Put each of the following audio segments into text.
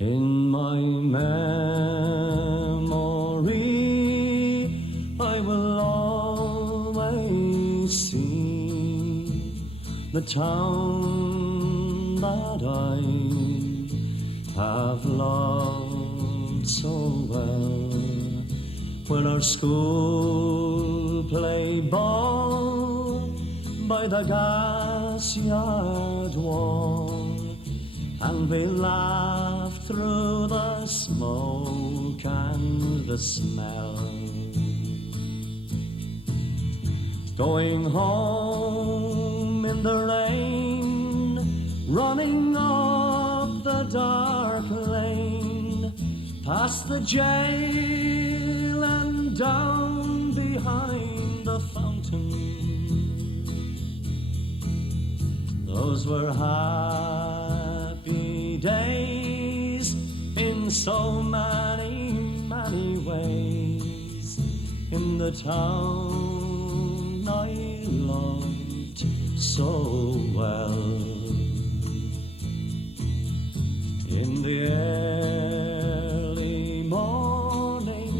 In my memory, I will always see the town that I have loved so well, when our school played ball by the gas yard wall, and we laughed through the smoke and the smell. Going home in the rain, running up the dark lane, past the jail and down behind the fountain. Those were happy days in so many, many ways, in the town I loved so well. In the early morning,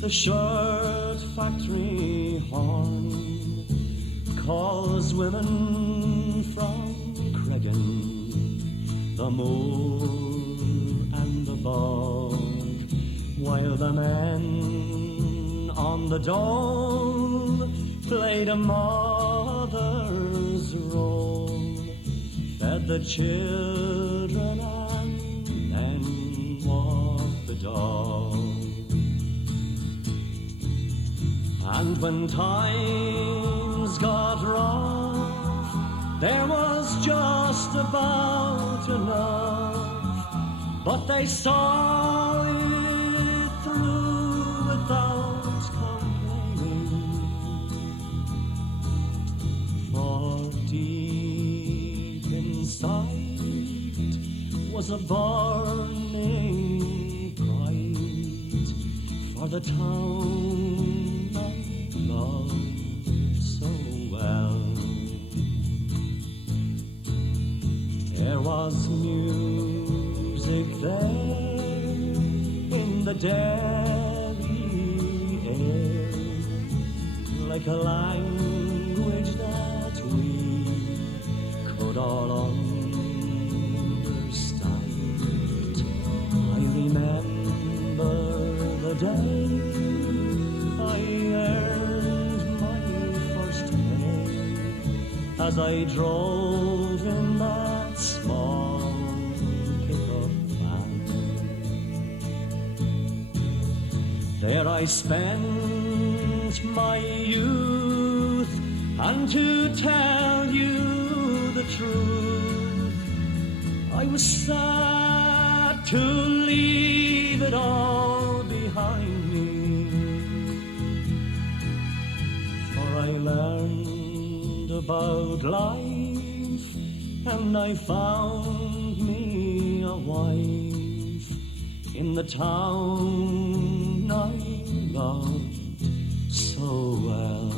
the shirt factory horn calls women from Creggan, the moor and the bog, while the men on the dole played a mother's role, fed the children and then walked the dog. And when times got rough, there was just about enough, but they saw it through without complaining, for deep inside was a burning pride for the town I loved so well. There was music there in the dairy air, like a language that we could all understand. I remember the day I earned my first pay, as I drove in that small pickup van. There I spent my youth, and to tell you the truth, I was sad to leave it all behind me, for I learned about life, and I found me a wife in the town I loved so well.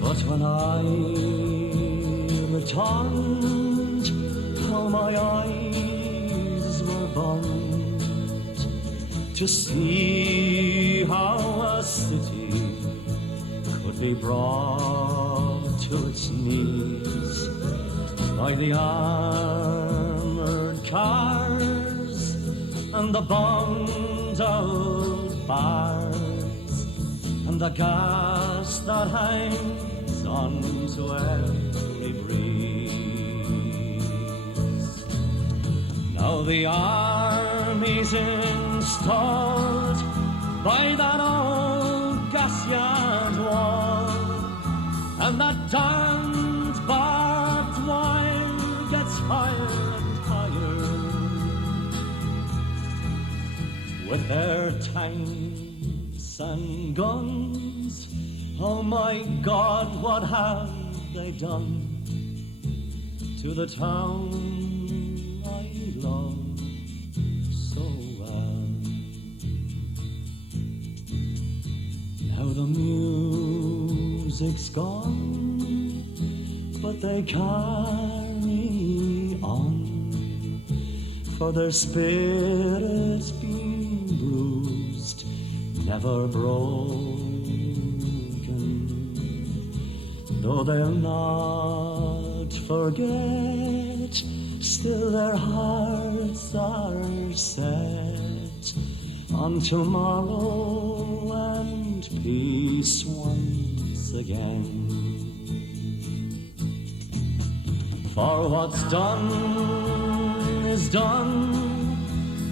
But when I returned, how my eyes were burned to see how a city could be brought to its knees by the armored cars and the bombed out bars and the gas that hangs on to every breeze. Now the army's installed by that old gas yard wall, and that damned barbed wire gets higher and higher. With their tanks and guns, oh my God, what have they done to the town I love so well? the music's gone, but they carry on, for their spirit's been bruised, never broken. Though they'll not forget, still their hearts are set on tomorrow and peace once again. For what's done is done,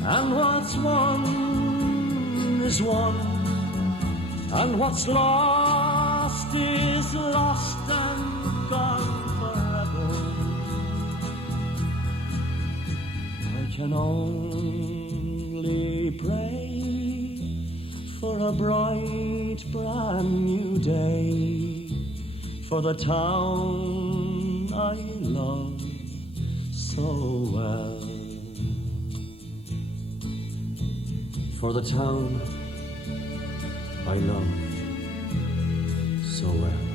and what's won is won, and what's lost is lost and gone forever. I can only pray for a bright brand new day, for the town I love so well, for the town I love so well.